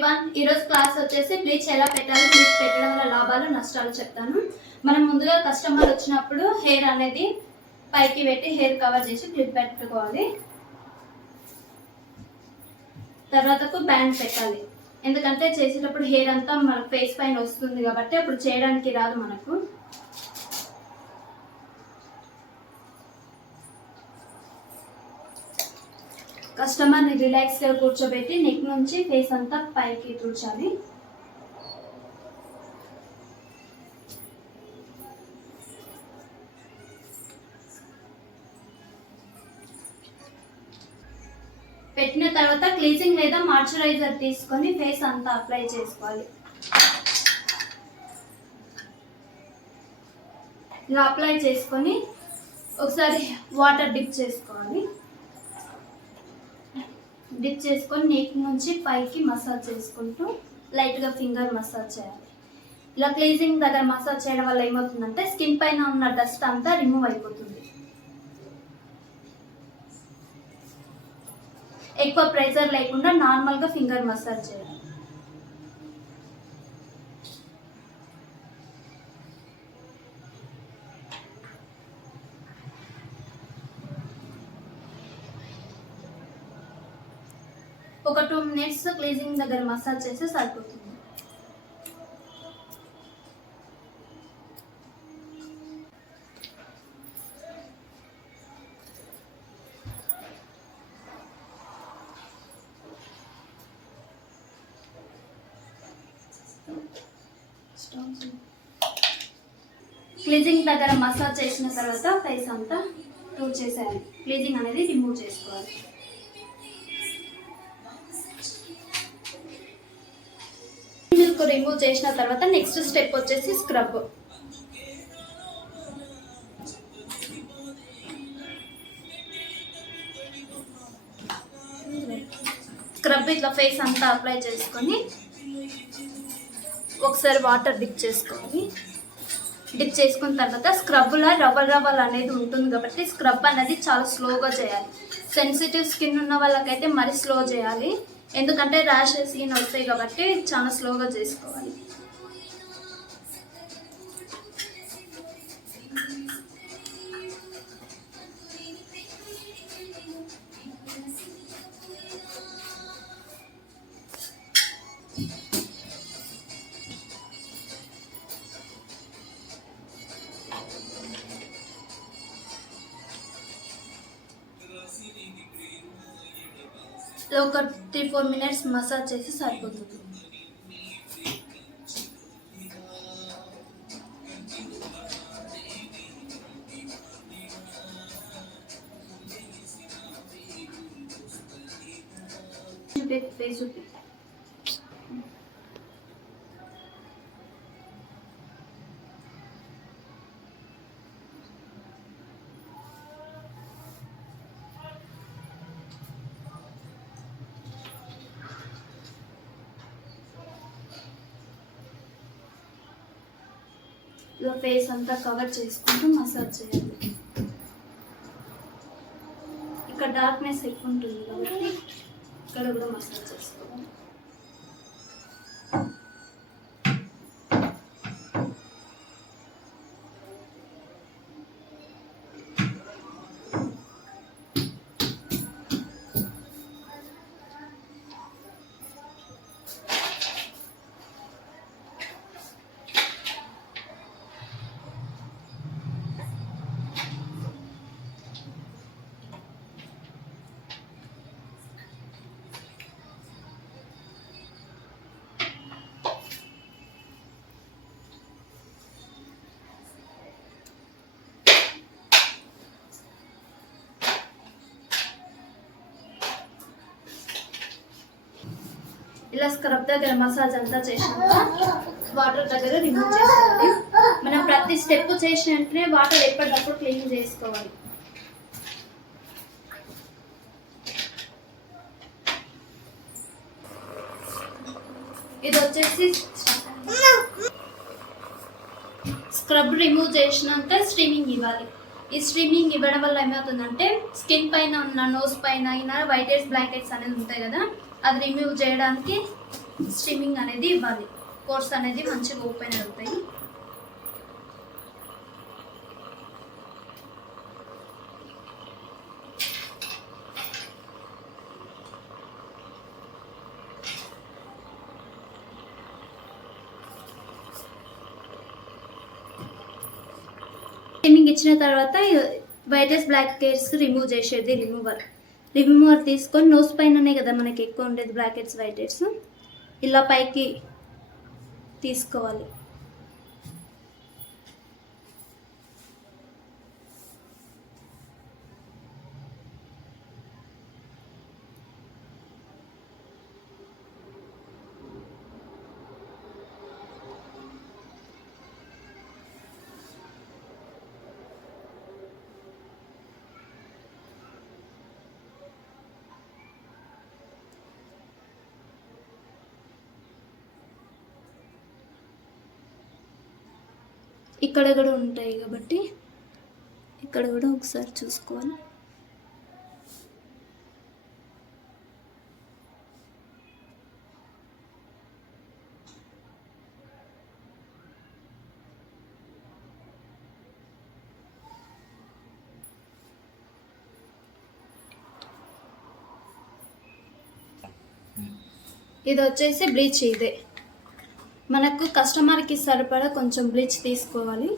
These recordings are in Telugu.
ఎవ్రీవన్, ఈరోజు క్లాస్ వచ్చేసి బ్లీచ్ ఎలా పెట్టాలి, బ్లీచ్ పెట్టడం వల్ల లాభాలు నష్టాలు చెప్తాను. మనం ముందుగా కస్టమర్ వచ్చినప్పుడు హెయిర్ అనేది పైకి పెట్టి హెయిర్ కవర్ చేసి క్లిప్ పెట్టుకోవాలి. తర్వాతకు బ్యాండ్ పెట్టాలి, ఎందుకంటే చేసేటప్పుడు హెయిర్ అంతా మన ఫేస్ పైన వస్తుంది కాబట్టి అప్పుడు చేయడానికి రాదు మనకు. కస్టమర్ని రిలాక్స్గా కూర్చోబెట్టి నెక్ నుంచి ఫేస్ అంతా పైకి తుడిచాలి. పెట్టిన తర్వాత క్లీజింగ్ లేదా మాయిశ్చరైజర్ తీసుకొని ఫేస్ అంతా అప్లై చేసుకోవాలి. ఇలా అప్లై చేసుకొని ఒకసారి వాటర్ డిప్ చేసుకోవాలి. డిప్ చేసుకొని నెక్ నుంచి పైకి మసాజ్ చేసుకుంటూ లైట్గా ఫింగర్ మసాజ్ చేయాలి. ఇలా క్లీజింగ్ దగ్గర మసాజ్ చేయడం వల్ల ఏమవుతుందంటే స్కిన్ పైన ఉన్న డస్ట్ అంతా రిమూవ్ అయిపోతుంది. ఎక్కువ ప్రెషర్ లేకుండా నార్మల్గా ఫింగర్ మసాజ్ చేయాలి. ఒక 2 minutes క్లీజింగ్ దగ్గర మసాజ్ చేస్తే సరిపోతుంది. క్లీజింగ్ దగ్గర మసాజ్ చేసిన తర్వాత ఫేస్ అంతా టూర్ చేసేయాలి. క్లీజింగ్ అనేది రిమూవ్ చేసుకోవాలి. రిమూవ్ చేసిన తర్వాత నెక్స్ట్ స్టెప్ వచ్చేసి స్క్రబ్. స్క్రబ్ ఇట్లా ఫేస్ అంతా అప్లై చేసుకొని ఒకసారి వాటర్ డిప్ చేసుకోవాలి. డిప్ చేసుకున్న తర్వాత స్క్రబ్లో రవ్వల్ అనేది ఉంటుంది కాబట్టి స్క్రబ్ అనేది చాలా స్లోగా చేయాలి. సెన్సిటివ్ స్కిన్ ఉన్న వాళ్ళకైతే మరీ స్లో చేయాలి, ఎందుకంటే ర్యాషెస్ స్కిన్ వస్తాయి కాబట్టి చాలా స్లోగా చేసుకోవాలి. ఒక 3-4 minutes మసాజ్ చేసి సరిపోతుంది. ఇలా ఫేస్ అంతా కవర్ చేసుకుంటూ మసాజ్ చేయాలి. ఇక్కడ డార్క్నెస్ ఎక్కువ ఉంటుంది కాబట్టి ఇక్కడ కూడా మసాజ్ చేసుకోవాలి. ఇలా స్క్రబ్ దగ్గర మసాజ్ అంతా చేసినాక వాటర్ దగ్గర రిమూవ్ చేసుకోవాలి. మనం ప్రతి స్టెప్ చేసిన వెంటనే వాటర్ ఎప్పటికప్పుడు క్లీన్ చేసుకోవాలి. ఇది వచ్చేసి స్క్రబ్ రిమూవ్ చేసినాక స్ట్రీమింగ్ ఇవ్వాలి. ఈ స్ట్రీమింగ్ ఇవ్వడం వల్ల ఏమవుతుందంటే స్కిన్ పైన ఉన్న నోస్ పైన వైట్ హెడ్స్ బ్లాక్ హెడ్స్ అనేది ఉంటాయి కదా, అది రిమూవ్ చేయడానికి స్టీమింగ్ అనేది ఇవ్వాలి. పోర్స్ అనేది మంచిగా ఓపెన్ అవుతాయి. స్టీమింగ్ ఇచ్చిన తర్వాత white hairs black hairs remove చేసేది రిమూవర్ తీసుకొని నోస్ పైననే కదా మనకి ఎక్కువ ఉండేది బ్లాక్ హెయిర్స్ వైట్ హెయిర్స్, ఇలా పైకి తీసుకోవాలి. ఇక్కడ కూడా ఉంటాయి కాబట్టి ఇక్కడ కూడా ఒకసారి చూసుకోవాలి. ఇది వచ్చేసి బ్లీచ్. ఇదే మనకు కస్టమర్కి సరిపడా కొంచెం బ్లీచ్ తీసుకోవాలి.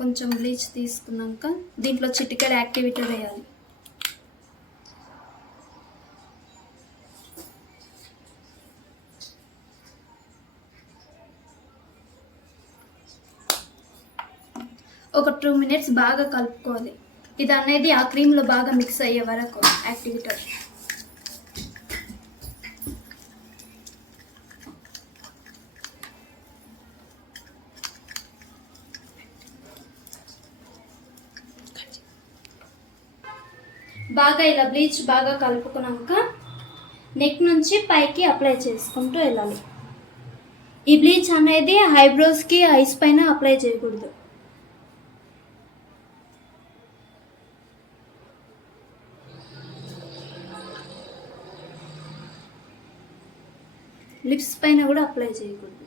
కొంచెం బ్లీచ్ తీసుకున్నాక దీంట్లో చిటికెడు యాక్టివేటర్ వేయాలి. ఒక 2 minutes బాగా కలుపుకోవాలి. ఇది అనేది ఆ క్రీమ్లో బాగా మిక్స్ అయ్యే వరకు యాక్టివేటర్. బాగా ఇలా బ్లీచ్ బాగా కలుపుకున్నాక నెక్ నుంచి పైకి అప్లై చేసుకుంటూ వెళ్ళాలి. ఈ బ్లీచ్ అనేది ఐబ్రోస్కి ఐస్ పైన అప్లై చేయకూడదు. లిప్స్ పైన కూడా అప్లై చేయకూడదు.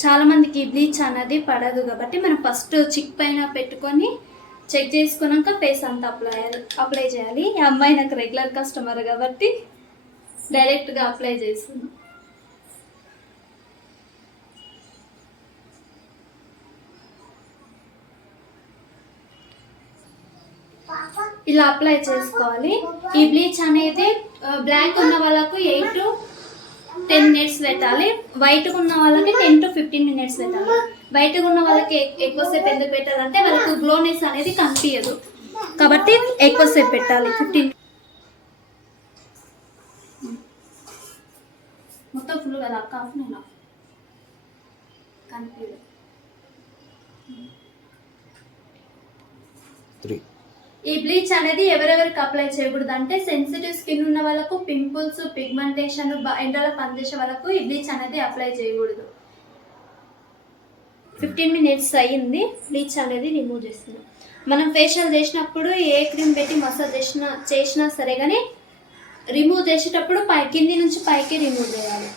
చాలామందికి బ్లీచ్ అనేది పడదు కాబట్టి మనం ఫస్ట్ చిక్ పైన పెట్టుకొని చెక్ చేసుకున్నాక ఫేస్ అంతా అప్లై చేయాలి. ఈ అమ్మాయి నాకు రెగ్యులర్ కస్టమర్ కాబట్టి డైరెక్ట్గా అప్లై చేస్తున్నాను. ఇలా అప్లై చేసుకోవాలి. ఈ బ్లీచ్ అనేది బ్లాక్ ఉన్న వాళ్ళకు 8 to 10 minutes పెట్టాలి. వైట్గా ఉన్న వాళ్ళకి 10 to 15 minutes పెట్టాలి. వైట్గా ఉన్న వాళ్ళకి ఎక్కువసేపు ఎందుకు పెట్టాలంటే వాళ్ళకు గ్లోనెస్ అనేది కనిపించదు కాబట్టి ఎక్కువసేపు పెట్టాలి. 15 మొత్తం ఫుల్ కదా కాఫ్ నేను కనిపించదు. ఈ బ్లీచ్ అనేది ఎవరెవరికి అప్లై చేయకూడదు అంటే సెన్సిటివ్ స్కిన్ ఉన్న వాళ్ళకు, పింపుల్స్, పిగ్మెంటేషన్, ఎండలో పనిచేసే వాళ్ళకు ఈ బ్లీచ్ అనేది అప్లై చేయకూడదు. 15 minutes అయ్యింది. బ్లీచ్ అనేది రిమూవ్ చేస్తున్నాం. మనం ఫేషియల్ చేసినప్పుడు ఏ క్రీమ్ పెట్టి మసాజ్ చేసినా సరే కానీ రిమూవ్ చేసేటప్పుడు కింది నుంచి పైకి రిమూవ్ చేయాలి.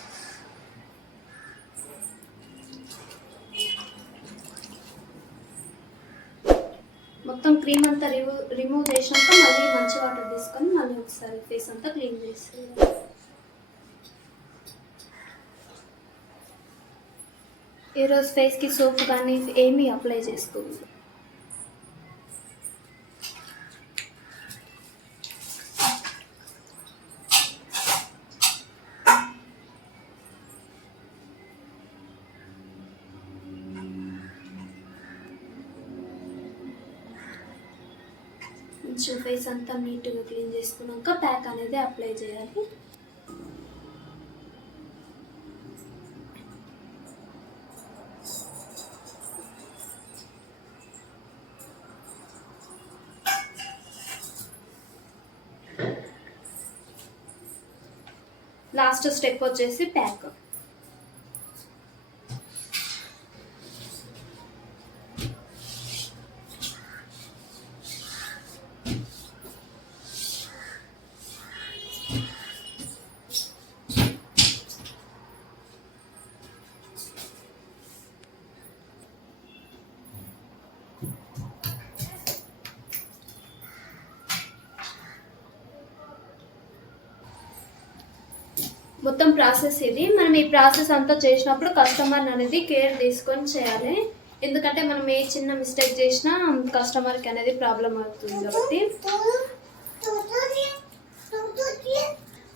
మొత్తం క్రీమ్ అంతా రిమూవ్ చేసినాక మళ్ళీ మంచి వాటర్ తీసుకొని మళ్ళీ ఒకసారి ఫేస్ అంతా క్లీన్ చేసేయాలి. ఈరోజు ఫేస్కి సోప్ కానీ ఏమీ అప్లై చేసుకోవాలి. కొంచెం ఫేస్ అంతా నీట్గా క్లీన్ చేసుకున్నాక ప్యాక్ అనేది అప్లై చేయాలి. లాస్ట్ స్టెప్ వచ్చేసి ప్యాక్. మొత్తం ప్రాసెస్ ఇది. మనం ఈ ప్రాసెస్ అంతా చేసినప్పుడు కస్టమర్ అనేది కేర్ తీసుకొని చేయాలి. ఎందుకంటే మనం ఏ చిన్న మిస్టేక్ చేసినా కస్టమర్కి అనేది ప్రాబ్లం అవుతుంది కాబట్టి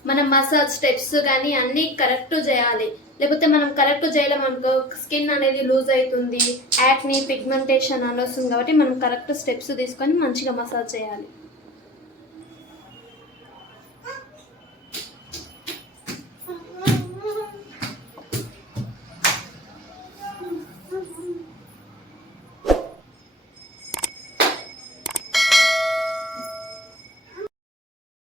మనం మసాజ్ స్టెప్స్ కానీ అన్నీ కరెక్ట్ చేయాలి. లేకపోతే మనం కరెక్ట్ చేయలేమనుకో స్కిన్ అనేది లూజ్ అవుతుంది, యాక్ని, పిగ్మెంటేషన్ అని వస్తుంది. కాబట్టి మనం కరెక్ట్ స్టెప్స్ తీసుకొని మంచిగా మసాజ్ చేయాలి.